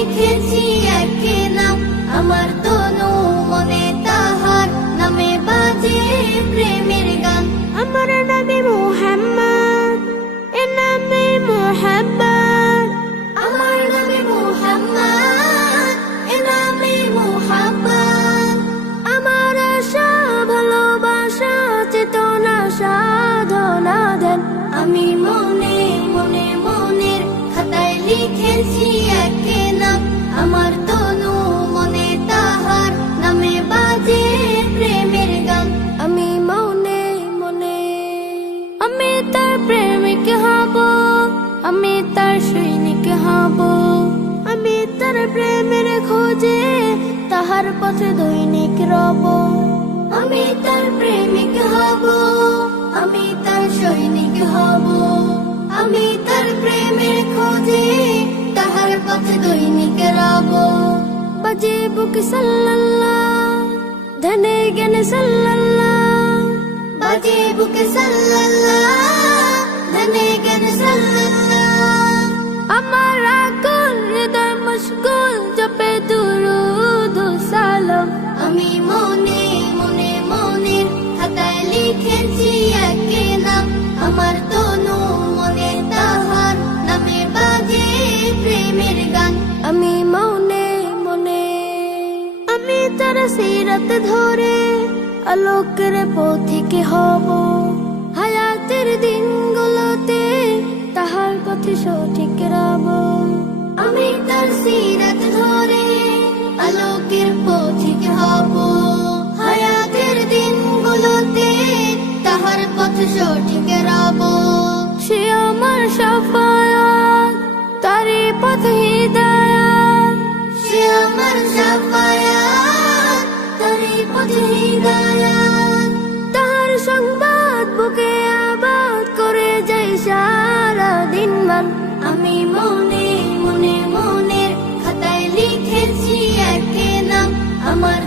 লিখেছি একে নাম, আমার তনু মনে তাহার নামে বাজে প্রেমের গান। আমার নবী মুহাম্মদ, এ নামে মুহাব্বত। আমার নবী মুহাম্মদ, এ নামে মুহাব্বত। আমার আশা ভালোবাসা চেতনা সাধনা দেন। আমি মনে মনে মনের খাতায় লিখেছি একে নাম, আমার তনু মনে তাহার নামে বাজে প্রেমের গান। আমি মনে মনে আমি তার প্রেমিক হব, আমি তার সৈনিক হব। আমি তার প্রেমের খোঁজে তাহার পথে দৈনিক রব। আমি তার প্রেমিক হব, আমি তার সৈনিক হব। আমি তার প্রেমের খোঁজে তাহার পথে দৈনিক রব। বাজে বুকে সাল্লাল্লাহ, ধনে জ্ঞানে সাল্লাল্লাহ। বাজে বুকে সাল্লাল্লাহ, ধনে জ্ঞান সাল্লাল্লাহ। আমার আকুল হৃদয় মশগুল জপে দুরূদ ও সালাম। আমি মনে মনে মনের খাতায় লিখেছি একে নাম, আমার তনু মনে তাহার নামে বাজে প্রেমের গান। আমি মনে মনে আমি তার সিরাত ধরে আলোকের পথিক হব। হায়াতের দিনগুলোতে তাহার পথে সঠিক রব। আমি তার সিরাত ধরে আলোকের পথিক হব। হায়াতের দিনগুলোতে তাহার পথ সঠিক রব। সে আমার শাফায়াত, তারই পথ হিদায়াত। সে আমার শাফায়াত, তারই পথ হিদায়াত। তাহার সংবাদ বুকে আবাদ করে যাই সারা দিন মান। আমি মনে মনে মনের খাতায় লিখেছি একে নাম, আমার